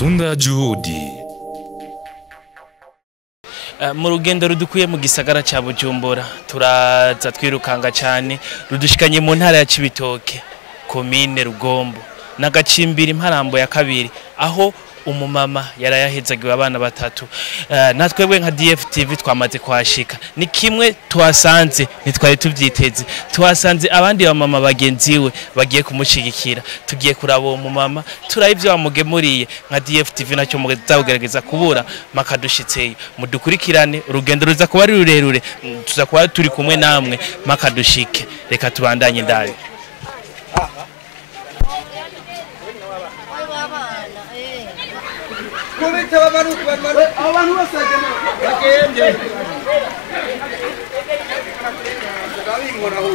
Matunda ya juhudi. Mu rugendo rudukuye mu gisagara ca Bujumbura turaza twirukanga cyane rudushikanye mu ntara ya Cibitoke komine Rugombo nagacimbira imparambo ya kabiri aho umumama yarayahezagiwe abana batatu natwebwe nka DFTV twamaze kwashika ni kimwe twasanze nitwari tuvyiteze twasanze abandi bamama bagenziwe bagiye kumushigikira tugiye kuraba uwo mumama turayivyo bamugemuriye nka DFTV nacyo muzagerageza kubura makadushitseyo mudukurikirane urugendo ruza kuba ari rurerure tuzakuba turi kumwe namwe makadushike reka tubandanye ndayo Komita abantu basajana bagende Gabingora ho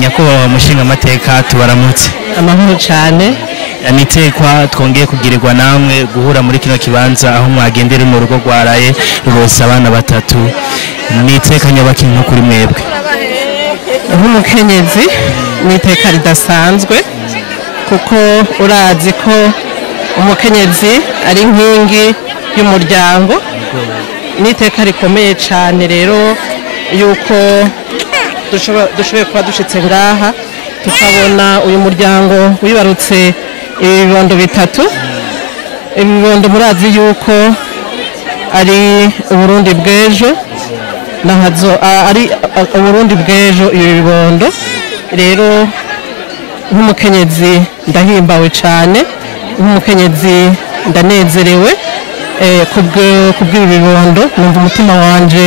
nyakubahwa mushinga amateka tubaramutse amahoro cyane anitekwa twongeye kugirirwa namwe guhura muri kino kibanza aho mwagendera mu rugo rwaraye Rugombo abana batatu nitekanya bakintu kuri mwebwe nk'umukenyezi niteka ridasanzwe kuko urazi ko umukenyezi ari inkingi y'umuryango niteka rikomeye cyane rero yuko dushoboye kuba dushitse ngaha tukabona uyu muryango wibarutse ibibondo bitatu. Ibibondo murazi yuko ari Uburundi bw'ejo nahazo ari Uburundi bw'ejo ibi bibondo. Rero nk'umukenyezi ndahimbawe cyane, nk'umukenyezi ndanezerewe kubw'ibi bibondo, numva umutima wanje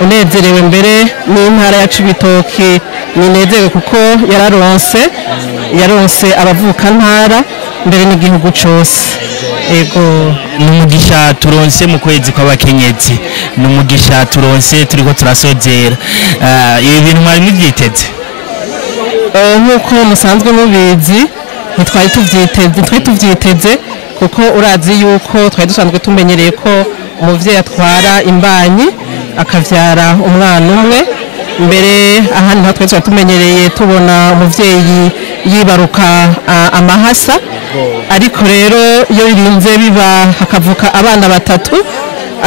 unezerewe, mbere n'intara ya Cibitoke ninezerewe kuko yaronse abavuka ntara mbere n'igihugu cyose. Ego numugisha turonse mu kwezi kw'abakenyezi, numugisha turonse turiko turasozera. Ibi bintu mwari muvyiteze? Nk'uko musanzwe mubizi ntitwari tuvyiteze kuko urazi yuko twari dusanzwe tumenyereye ko umuvyeyi atwara imbanyi akavyara umwana umwe. Mbere ahandi naho twari tumenyereye tubona umuvyeyi yibaruka amahasa, ariko rero iyo birinze biba hakavuka abana batatu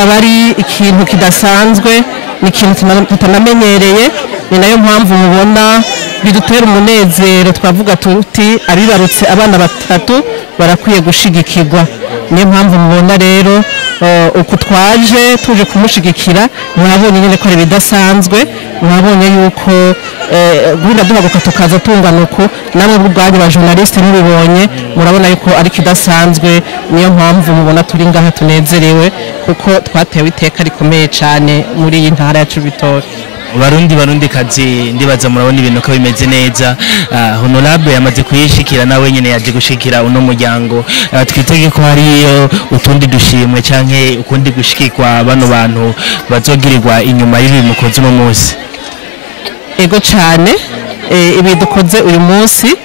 aba ari ikintu kidasanzwe, ni ikintu tutanamenyereye. Ni nayo mpamvu mubona bidutera umunezero, twavuga tuti abibarutse abana batatu barakwiye gushigikirwa. Niyo mpamvu mubona rero uku tuje kumushigikira, mwabonye nyine ko ari bidasanzwe, mwabonye yuko guhira duhaguka tukaza tungana uku, namwe bw'ubwanyu ba journaliste mubibonye murabona yuko ari kidasanzwe. Niyo mpamvu mubona turi ngaha tunezerewe kuko twatewe iteka rikomeye cyane muri iyi ntara ya Cibitoke. Barundi kazi ndibaza murabona ibintu ko bimeze neza. Honorable yamaze kuyishikira, nawe nyene yaje gushikira uno muryango. Twitege ko hariyo utundi dushimwe canke ukundi gushikirwa bano bantu bazogirirwa inyuma y'ibi mukozi uno munsi. Ego cyane, ibi dukoze uyu munsi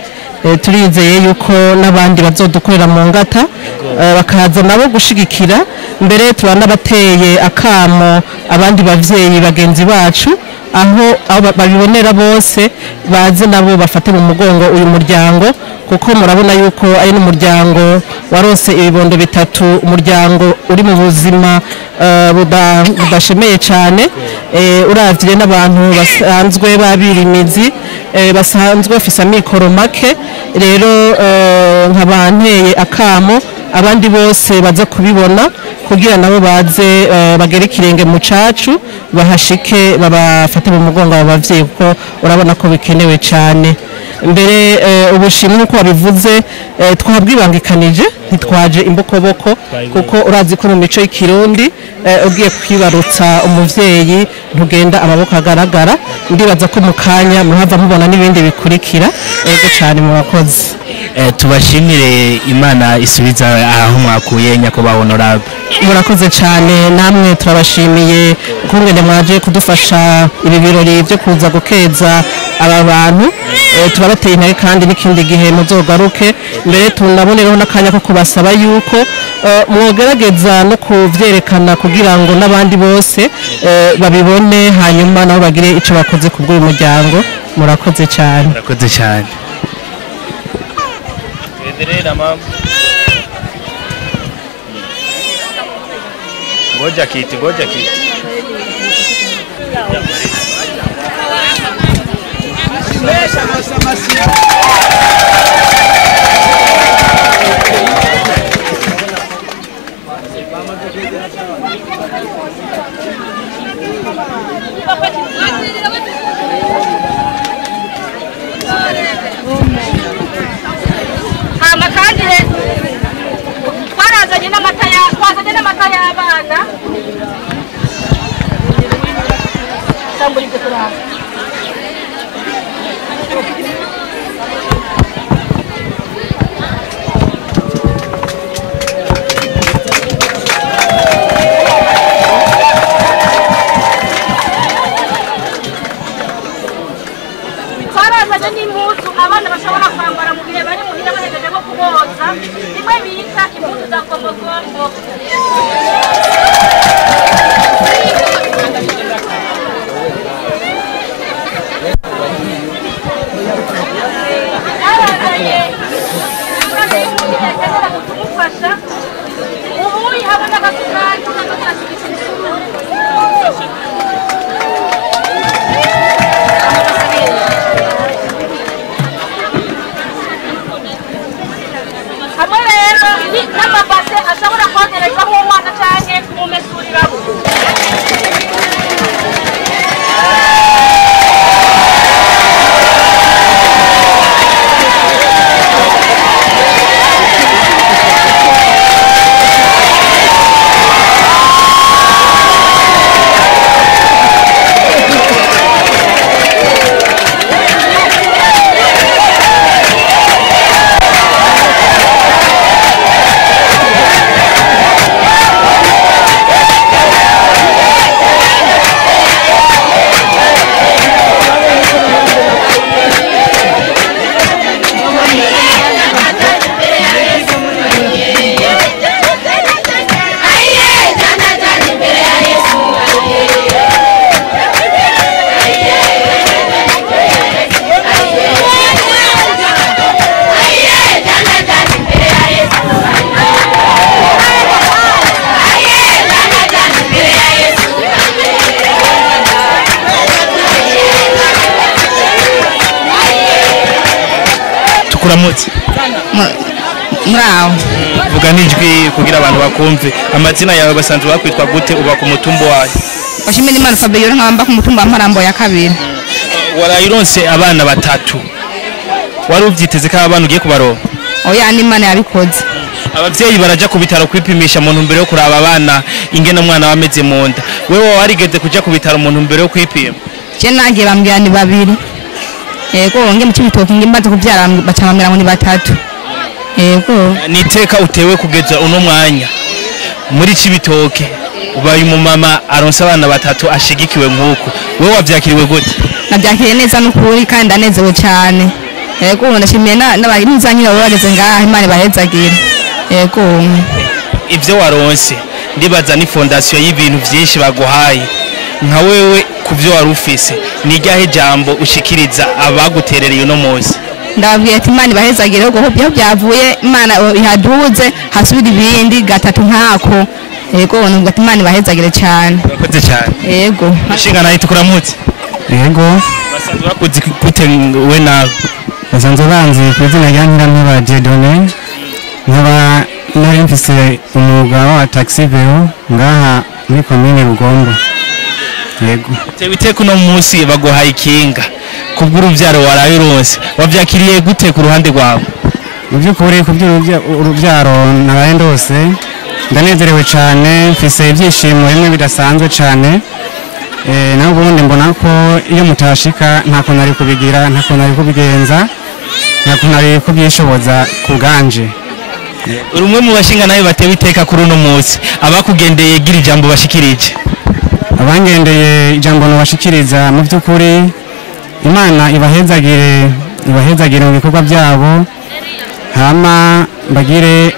turizeye yuko n'abandi bazodukorera mu ngata bakaza nabo gushigikira. Mbere turanabateye akamo abandi bavyeyi bagenzi bacu aho babibonera bose baze nabo bafate mu mugongo uyu muryango, kuko murabona yuko ari n'umuryango warose ibibondo bitatu, umuryango uri mu buzima budashemeye cyane. Uravye n'abantu basanzwe babirimizi, basanzwe bafise amikoro make. Rero nkabanteye akamo abandi bose baza kubibona kugira nabo baze bagere ikirenge mu cacu, bahashike babafate mu mugongo abavyeyi, kuko urabona ko bikenewe cyane. Mbere ubushimwe uko babivuze twabwibangikanije, ntitwaje imbokoboko, kuko urazi ko mu mico y'ikirundi ugiye kwibarutsa umuvyeyi ntugenda amaboko agaragara. Ndibaza ko mu kanya muhava mubona n'ibindi bikurikira. Ego cyane murakoze. Tubashimire, Imana isubiza aho mwakuye nyakubahwa Honorable. Murakoze cyane, namwe turabashimiye kungene mwaje kudufasha ibi birori byo kuza gukeza aba bantu. Turabateye intare kandi n'ikindi gihe muzogaruke. Mbere tunabonereho n'akanya ko kubasaba yuko mwogerageza no kuvyerekana kugira ngo n'abandi bose babibone, hanyuma nabo bagire ico bakoze ku bw'uyu muryango. Murakoze cyane. Murakoze cyane. Ngoja kiti. twazanye n'amata y'abana twarazanye n'impuzu abana bashobora kwambara mu gihe bari muhira bahejeje nko kuboza, rimwe bita impuzu za komogombo tukuramutse muraho vuga nijwi kugira abantu bakumve amazina yawe basanzwe bakwitwa gute uba ku mutumbo wayo Bashimye Imana Fabio nkamba ku mutumba wa Marambo ya kabiri warayironse abana batatu wari uvyiteze ko abantu ugiye kubaronka oya ni Imana yabikoze abavyeyi baraja ku bitaro kwipimisha mu ntumbero yo kuraba abana ingene umwana wameze mu nda wewe warigeze kuja ku bitaro mu ntumbero yo kwipima je nagiye bambwira ni babiri yego nge mu kibitoki nge mbaze kuvyara bacamamira ngo ni batatu yego niteka utewe kugeza uno mwanya muri kibitoke ubaye umumama aronse abana batatu ashigikiwe nkuko wewe wavyakiriwe gute navyakiriye neza n'ukuri kandi ndanezewe cyane yego ndashimiye n'abanyuzanyira bageze ngaha Imana bahezagira yego ivyo waronse ndibaza ni fondation y'ibintu vyinshi baguhaye nka wewe kuvyo warufise ni ryahe jambo ushikiriza abaguterereye uno munsi ndabwiye ati Imana bahezagire ubwo byo byavuye Imana ihaduze hasubira ibindi gatatu nkako yego nubwo ati Imana bahezagire cyane urakoze cyane yego ashinga nayo tukuramutse yego basanzwe bakuzi gute we nawe basanzwe banzi ku izina rya Nyiramwiba Dieudonné nkaba nari mfise umwuga wa taxi vero ngaha muri commune Rugombo yego Atewiteka uno munsi baguhaye ikinga kubw'uruvyaro warayironse wavyakiriye gute ku ruhande rwawe mu by'ukuri ku by'urubyaro nabaye ndose ndanezerewe cyane mfise ibyishimo bimwe bidasanzwe cyane naho ubundi mbona ko iyo mutashika ntako nari kubigira ntako nari kubigenza ntako nari kubyishoboza ku bwanje urumwe mu bashinga nayo batewe iteka kuri uno munsi abakugendeye gira ijambo bashikirije abangendeye ijambo no bashikiriza mu by'ukuri Imana ibahezagire mu bikorwa byabo hama bagire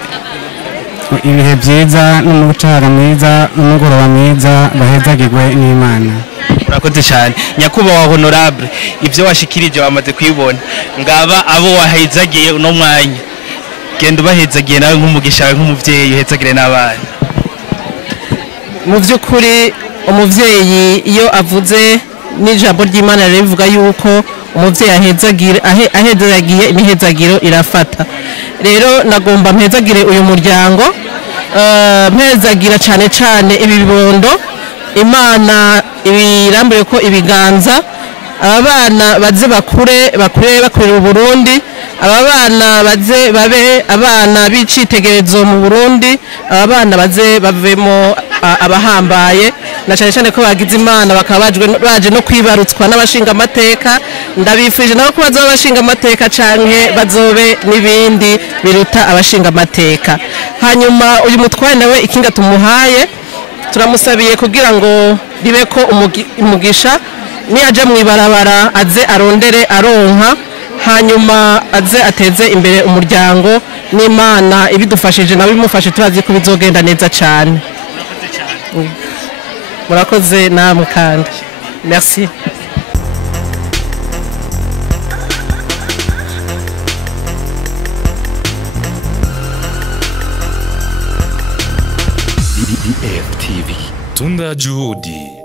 ibihe byiza n'umutara mwiza n'umugoroba mwiza bahezagirwe n'Imana urakoze cyane nyakubahwa honorable ivyo washikirije bamaze kwibona ngaba abo wahezagiye uno mwanya genda ubahezagiye nawe nk'umugisha wawe nk'umuvyeyi uhezagire n'abana mu by'ukuri umuvyeyi iyo avuze n'ijambo ry'Imana rivuga yuko umuvyeyi ahezagiye imihezagiro irafata rero nagomba mpezagire uyu muryango mpezagira cyane ibibondo Imana ibirambire ko ibiganza aba bana baze bakure bakurira Burundi aba bana baze babe abana bicitegerezo mu Burundi aba bana baze bavemo abahambaye na cyane ko bagize Imana bakaba baje no kwibarutswa n'abashinga amateka ndabifuje nabo ko bazoba bashinga amateka canke bazobe nibindi biruta abashinga amateka hanyuma uyu mutware nawe ikinga tumuhaye turamusabiye kugira ngo ribe ko umugisha ni aje mwibarabara aze arondere aronka hanyuma aze ateze imbere umuryango n'Imana ibidufashije nawe bimufashe turazi ko bizogenda neza cyane murakoze namwe kandi merci DDF TV. Tunda juhudi.